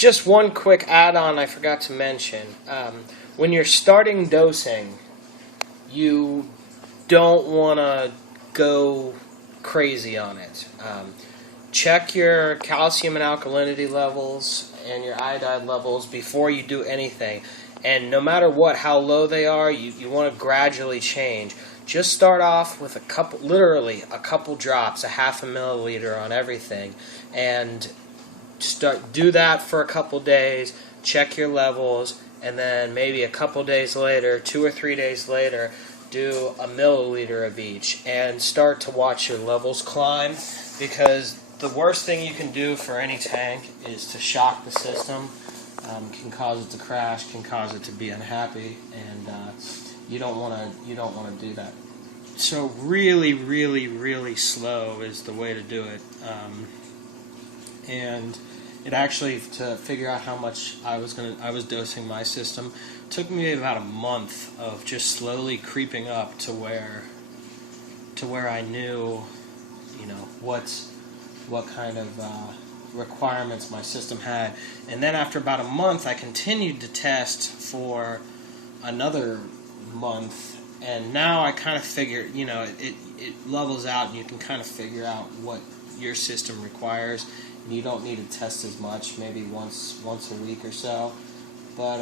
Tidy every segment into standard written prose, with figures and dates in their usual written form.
just one quick add-on I forgot to mention. When you're starting dosing, you don't want to go crazy on it. Check your calcium and alkalinity levels and your iodide levels before you do anything. And no matter what, how low they are, you want to gradually change. Just start off with literally a couple drops, a half a milliliter on everything, and do that for a couple days. Check your levels, and then maybe a couple days later, 2 or 3 days later, do a milliliter of each, and start to watch your levels climb, because the worst thing you can do for any tank is to shock the system. Can cause it to crash, can cause it to be unhappy, and you don't want to do that. So really, really, really slow is the way to do it. And it actually, to figure out how much I was dosing my system, took me about a month of just slowly creeping up to where I knew, what kind of requirements my system had. And then after about a month, I continued to test for another month, and now I kind of figured, it levels out, and you can kind of figure out what your system requires, and you don't need to test as much, maybe once a week or so. But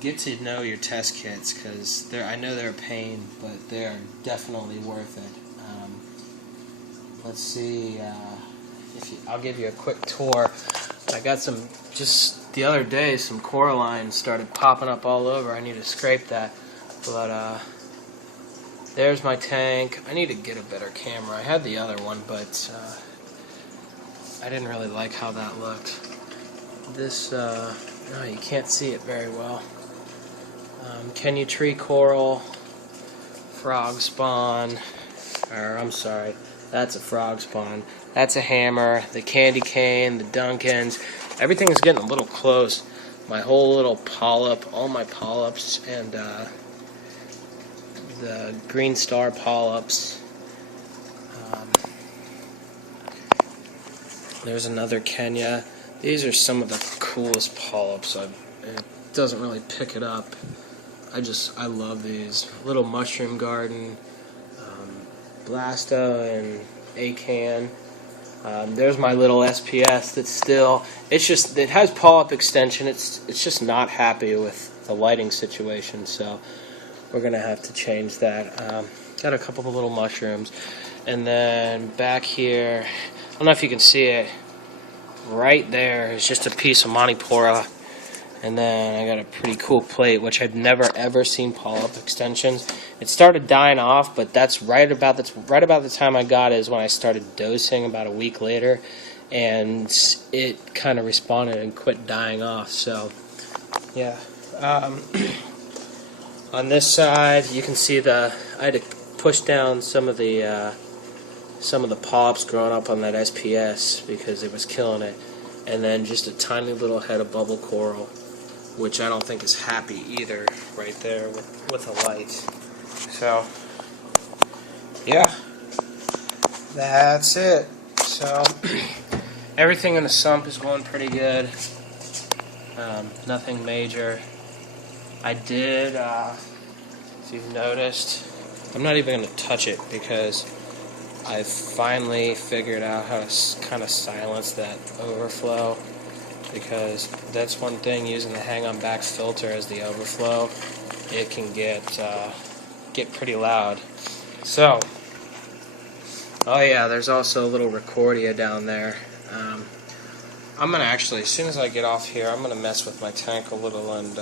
get to know your test kits, because I know they're a pain, but they're definitely worth it. Let's see, I'll give you a quick tour. I got just the other day, some coralline started popping up all over. I need to scrape that. But there's my tank. I need to get a better camera. I had the other one, but I didn't really like how that looked. This, no, you can't see it very well. Kenya tree coral, frog spawn, or I'm sorry, that's a frog spawn. That's a hammer, the candy cane, the Duncans. Everything is getting a little close. My whole little polyp, all my polyps, and the green star polyps. There's another Kenya. These are some of the coolest polyps. It doesn't really pick it up. I love these. Little mushroom garden, Blasto and Acan. There's my little SPS that's still, it has polyp extension. It's just not happy with the lighting situation, so we're going to have to change that. Got a couple of little mushrooms. And then back here, I don't know if you can see it, right there is just a piece of Monipora. And then I got a pretty cool plate, which I've never ever seen polyp extensions. It started dying off, but that's right about the time I got it is when I started dosing, about a week later, and it kind of responded and quit dying off. So, yeah. On this side, you can see I had to push down some of the polyps growing up on that SPS because it was killing it, and then just a tiny little head of bubble coral, which I don't think is happy either, right there with a light. So, yeah, that's it. So, everything in the sump is going pretty good. Nothing major. I did, if you've noticed, I'm not even going to touch it because I finally figured out how to kind of silence that overflow. Because that's one thing, using the hang-on back filter as the overflow, it can get pretty loud. So, oh yeah, there's also a little Recordia down there. I'm gonna actually, as soon as I get off here, I'm gonna mess with my tank a little and